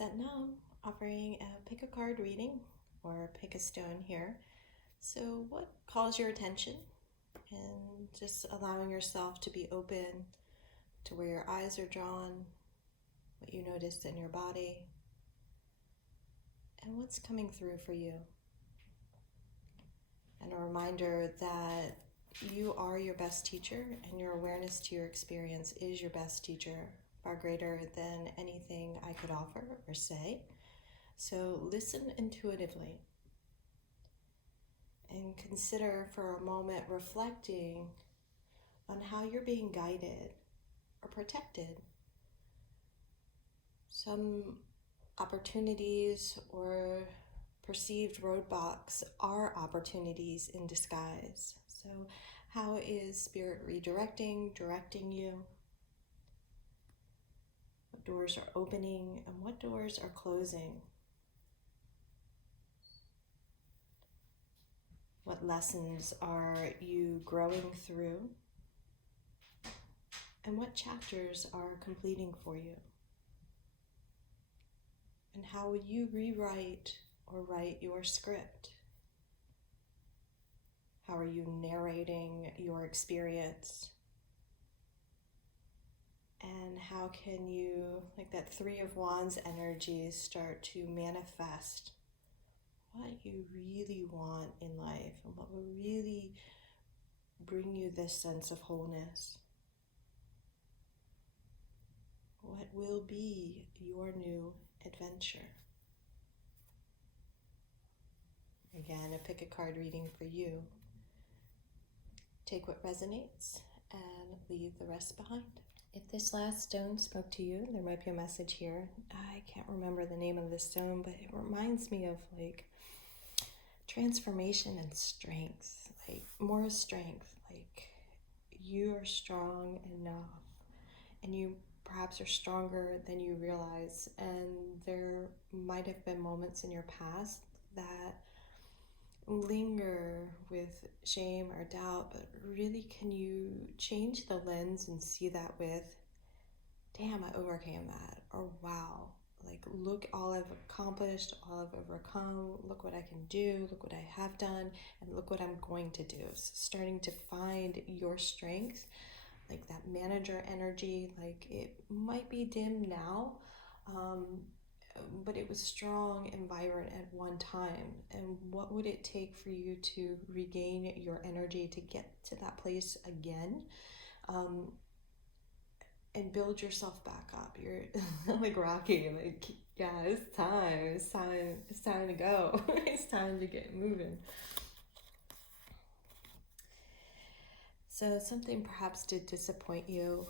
Set now, offering a pick a card reading or pick a stone here. So what calls your attention? And just allowing yourself to be open to where your eyes are drawn, what you notice in your body, and what's coming through for you. And a reminder that you are your best teacher, and your awareness to your experience is your best teacher, far greater than anything I could offer or say. So listen intuitively and consider for a moment reflecting on how you're being guided or protected. Some opportunities or perceived roadblocks are opportunities in disguise. So how is Spirit redirecting, directing you? What doors are opening and what doors are closing? What lessons are you growing through? And what chapters are completing for you? And how will you rewrite or write your script? How are you narrating your experience? And how can you, like that Three of Wands energy, start to manifest what you really want in life and what will really bring you this sense of wholeness? What will be your new adventure? Again, a pick a card reading for you. Take what resonates and leave the rest behind. If this last stone spoke to you, there might be a message here. I can't remember the name of the stone, but it reminds me of like transformation and strength, like more strength, like you are strong enough and you perhaps are stronger than you realize. And there might have been moments in your past that linger with shame or doubt, but really can you change the lens and see that with, damn, I overcame that, or wow, like look all I've accomplished, all I've overcome, look what I can do, look what I have done, and look what I'm going to do. So starting to find your strength, like that manager energy, like it might be dim now, but it was strong and vibrant at one time. And what would it take for you to regain your energy to get to that place again, and build yourself back up? You're like Rocky, like, yeah, it's time to go. It's time to get moving. So something perhaps did disappoint you,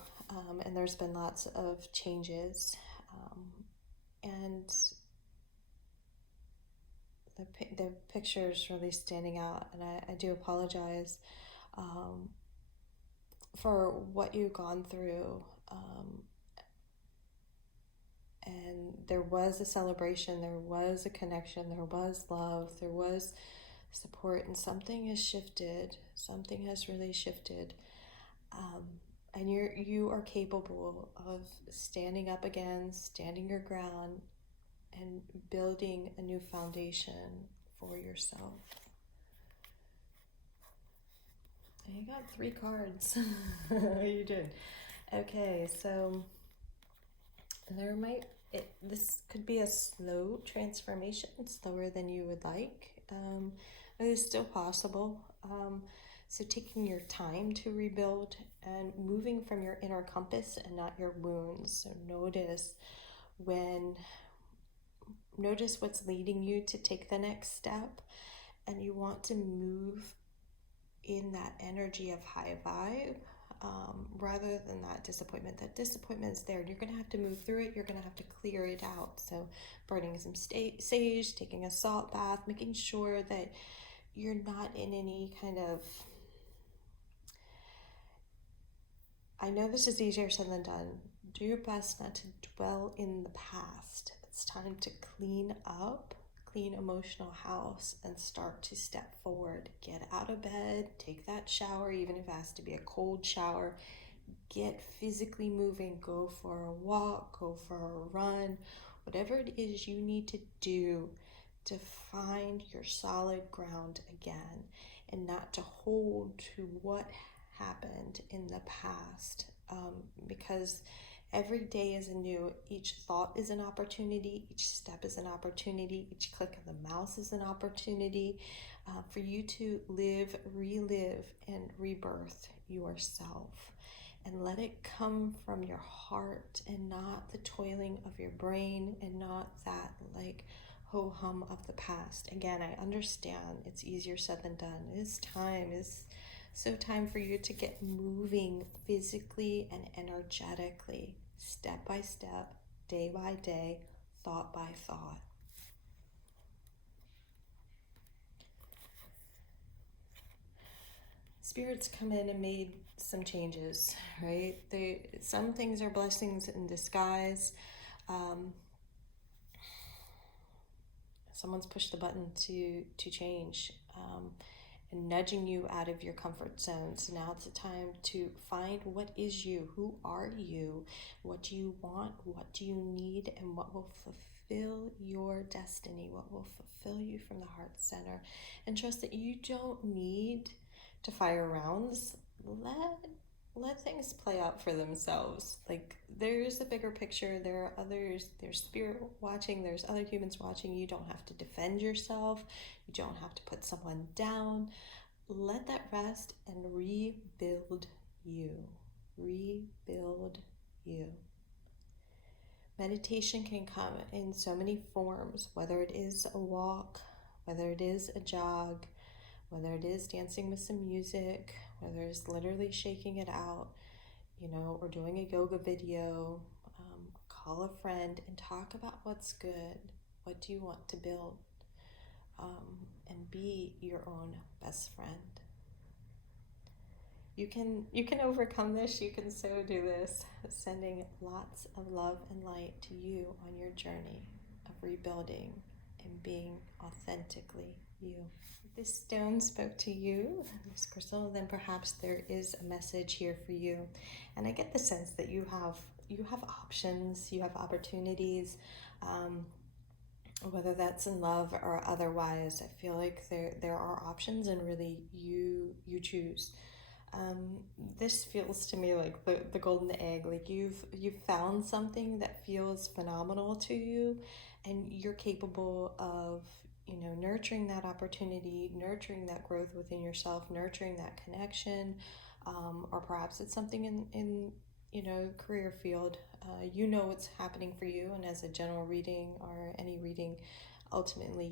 and there's been lots of changes, and the picture's really standing out, and I do apologize for what you've gone through. And there was a celebration, there was a connection, there was love, there was support, and something has shifted. Something has really shifted. And you are capable of standing up again, standing your ground, and building a new foundation for yourself. And you got 3 cards. You did. Okay, so this could be a slow transformation, slower than you would like. But it's still possible. So taking your time to rebuild and moving from your inner compass and not your wounds. So notice what's leading you to take the next step, and you want to move in that energy of high vibe, rather than that disappointment. That disappointment is there, and you're going to have to move through it. You're going to have to clear it out. So burning some sage, taking a salt bath, making sure that you're not in any kind of, I know this is easier said than done. Do your best not to dwell in the past. It's time to clean up, clean emotional house, and start to step forward. Get out of bed, take that shower, even if it has to be a cold shower. Get physically moving, go for a walk, go for a run, whatever it is you need to do to find your solid ground again, and not to hold to what happened in the past, because every day is anew. Each thought is an opportunity, each step is an opportunity, each click of the mouse is an opportunity for you to live, relive, and rebirth yourself. And let it come from your heart and not the toiling of your brain, and not that like ho-hum of the past. Again, I understand it's easier said than done. It's so time for you to get moving physically and energetically, step by step, day by day, thought by thought. Spirits come in and made some changes, right? Some things are blessings in disguise. Someone's pushed the button to change, and nudging you out of your comfort zone. So now it's a time to find what is you, who are you, what do you want, what do you need, and what will fulfill your destiny, what will fulfill you from the heart center. And trust that you don't need to fire rounds. Let things play out for themselves. Like, there's a bigger picture. There are others, there's spirit watching, there's other humans watching. You don't have to defend yourself. You don't have to put someone down. Let that rest and rebuild you. Rebuild you. Meditation can come in so many forms, whether it is a walk, whether it is a jog, whether it is dancing with some music, whether it's literally shaking it out, or doing a yoga video. Call a friend and talk about what's good. What do you want to build? And be your own best friend. You can overcome this. You can so do this. Sending lots of love and light to you on your journey of rebuilding and being authentically you. If this stone spoke to you, this crystal, then perhaps there is a message here for you. And I get the sense that you have options, you have opportunities, whether that's in love or otherwise. I feel like there are options, and really you choose. This feels to me like the golden egg. Like you've found something that feels phenomenal to you, and you're capable of nurturing that opportunity, nurturing that growth within yourself, nurturing that connection, or perhaps it's something in career field. What's happening for you, and as a general reading or any reading, ultimately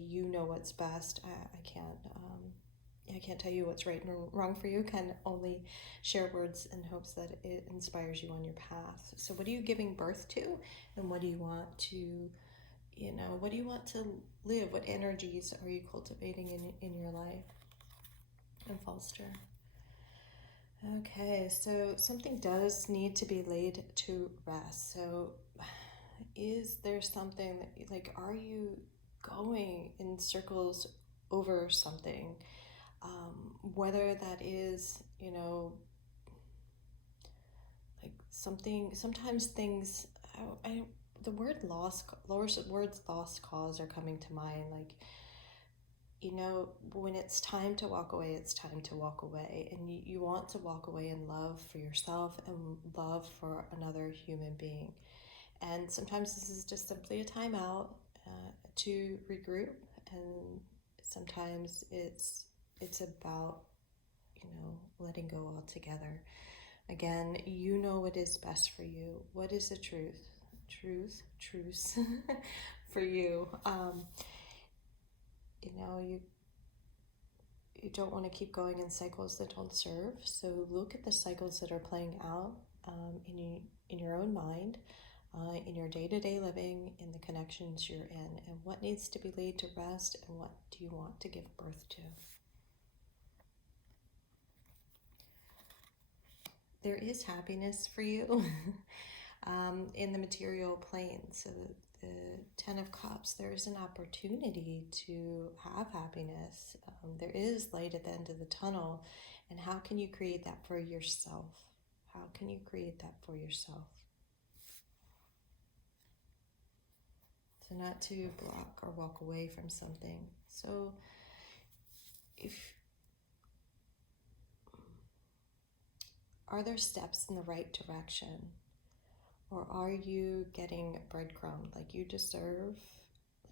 what's best. I can't tell you what's right and wrong for you. Can only share words in hopes that it inspires you on your path. So what are you giving birth to, and what do you want to live? What energies are you cultivating in your life? And foster. Okay, so something does need to be laid to rest. So is there something that, like, are you going in circles over something? Whether that is, like something, sometimes things, the words lost cause are coming to mind. Like, when it's time to walk away, it's time to walk away. And you want to walk away in love for yourself and love for another human being. And sometimes this is just simply a timeout to regroup. And sometimes it's about, letting go altogether. Again, what is best for you. What is the truth for you? You don't want to keep going in cycles that don't serve. So look at the cycles that are playing out in your own mind, in your day-to-day living, in the connections you're in, and what needs to be laid to rest, and what do you want to give birth to. There is happiness for you in the material plane. So the Ten of Cups, there's an opportunity to have happiness. There is light at the end of the tunnel. And how can you create that for yourself? How can you create that for yourself? So not to block or walk away from something. So are there steps in the right direction? Or are you getting breadcrumbed? Like, you deserve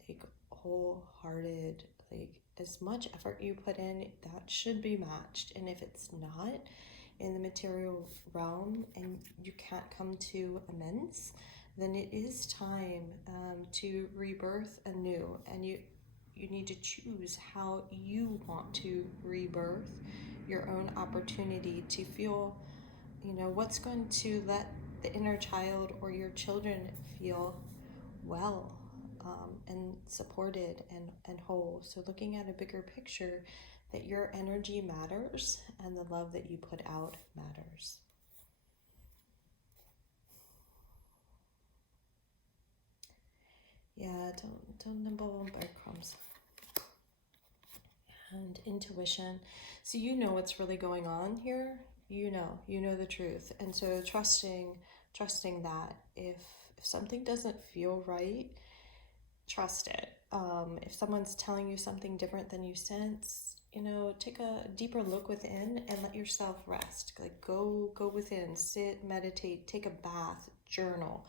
like wholehearted, like as much effort you put in, that should be matched. And if it's not in the material realm and you can't come to amends, then it is time to rebirth anew. And you need to choose how you want to rebirth your own opportunity to feel, what's going to let the inner child or your children feel well, and supported and whole. So looking at a bigger picture, that your energy matters and the love that you put out matters. Yeah, don't nibble on breadcrumbs. And intuition. So you know what's really going on here. You know the truth. And so trusting that if something doesn't feel right, trust it. If someone's telling you something different than you sense, take a deeper look within and let yourself rest. Like, go within, sit, meditate, take a bath, journal.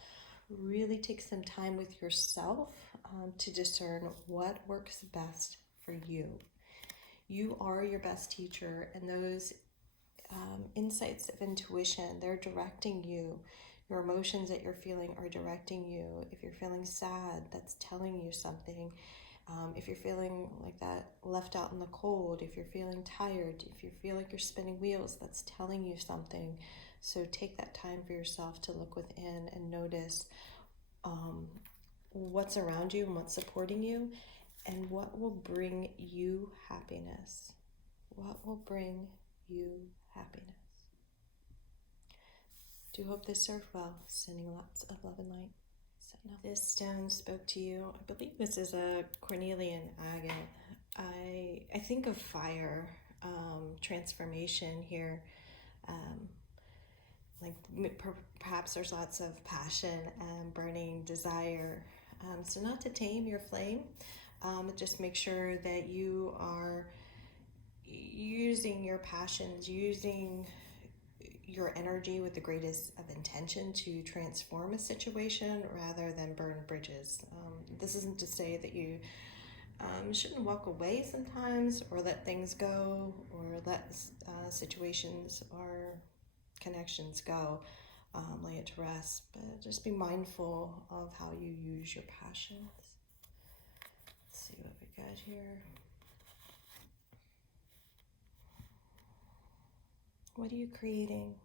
Really take some time with yourself to discern what works best for you. You are your best teacher, and those insights of intuition, they're directing you. Your emotions that you're feeling are directing you. If you're feeling sad, that's telling you something. If you're feeling like that, left out in the cold, if you're feeling tired, if you feel like you're spinning wheels, that's telling you something. So take that time for yourself to look within and notice what's around you and what's supporting you, and what will bring you happiness. What will bring you happiness? Do hope this served well. Sending lots of love and light. This stone spoke to you. I believe this is a cornelian agate. I think of fire, transformation here. Like perhaps there's lots of passion and burning desire. So not to tame your flame, just make sure that you are using your passions, using your energy with the greatest of intention to transform a situation rather than burn bridges. This isn't to say that you shouldn't walk away sometimes or let things go or let situations or connections go, lay it to rest, but just be mindful of how you use your passions. Let's see what we got here. What are you creating?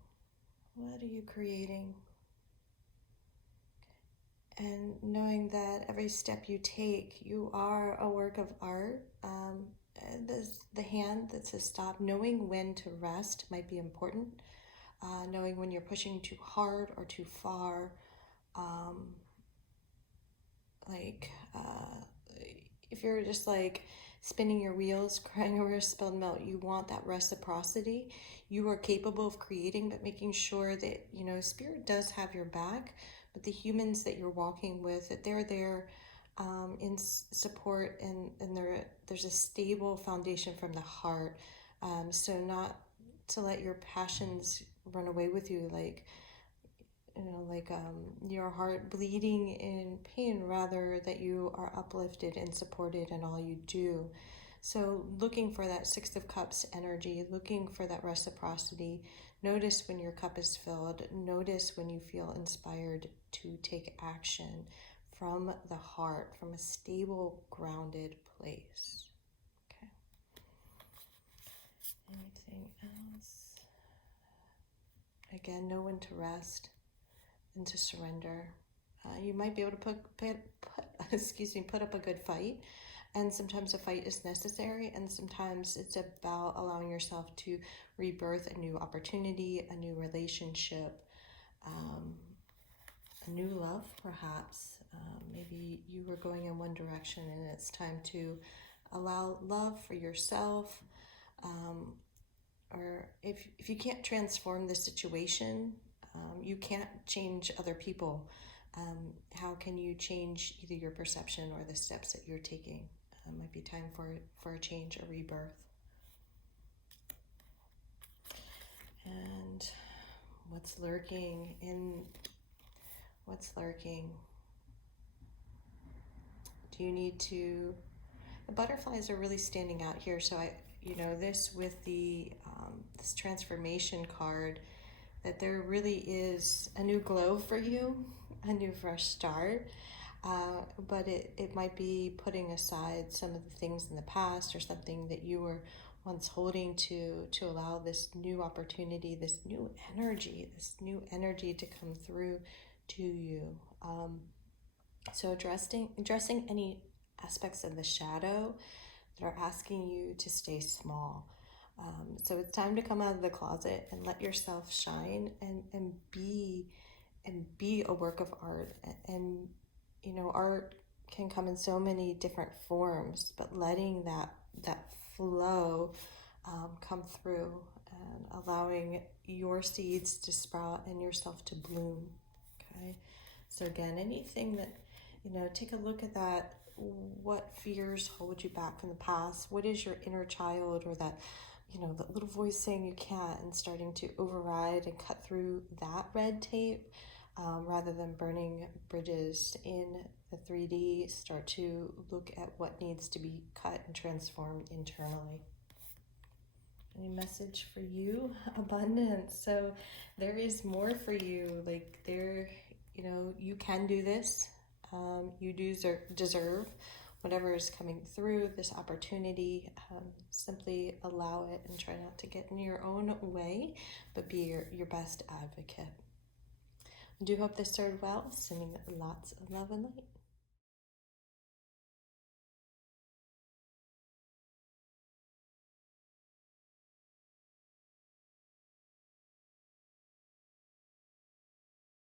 What are you creating? And knowing that every step you take, you are a work of art. And the hand that says stop, knowing when to rest might be important. Knowing when you're pushing too hard or too far. If you're just like spinning your wheels, crying over spilled milk, you want that reciprocity. You are capable of creating, but making sure that, Spirit does have your back, but the humans that you're walking with, that they're there in support, and there's a stable foundation from the heart. So not to let your passions run away with you, your heart bleeding in pain, rather that you are uplifted and supported in all you do. So looking for that Six of Cups energy, looking for that reciprocity. Notice when your cup is filled. Notice when you feel inspired to take action from the heart, from a stable, grounded place. Okay. Anything else? Again, know when to rest and to surrender. You might be able to put up a good fight, and sometimes a fight is necessary, and sometimes it's about allowing yourself to rebirth a new opportunity, a new relationship, a new love, perhaps. Maybe you were going in one direction, and it's time to allow love for yourself. Or if you can't transform the situation, you can't change other people, How can you change either your perception or the steps that you're taking? Might be time for a change, a rebirth. And what's lurking? Do you need to... The butterflies are really standing out here. So this with the this transformation card, that there really is a new glow for you, a new fresh start. But it might be putting aside some of the things in the past or something that you were once holding to allow this new opportunity, this new energy to come through to you. So addressing any aspects of the shadow that are asking you to stay small. So it's time to come out of the closet and let yourself shine and be a work of art. And art can come in so many different forms, but letting that flow come through and allowing your seeds to sprout and yourself to bloom. Okay, so again, anything that, take a look at that. What fears hold you back from the past? What is your inner child, or that, the little voice saying you can't, and starting to override and cut through that red tape, rather than burning bridges in the 3D. Start to look at what needs to be cut and transformed internally. Any message for you? Abundance. So there is more for you. You can do this. You do deserve whatever is coming through, this opportunity. Simply allow it and try not to get in your own way, but be your best advocate. I do hope this served well. Sending lots of love and light.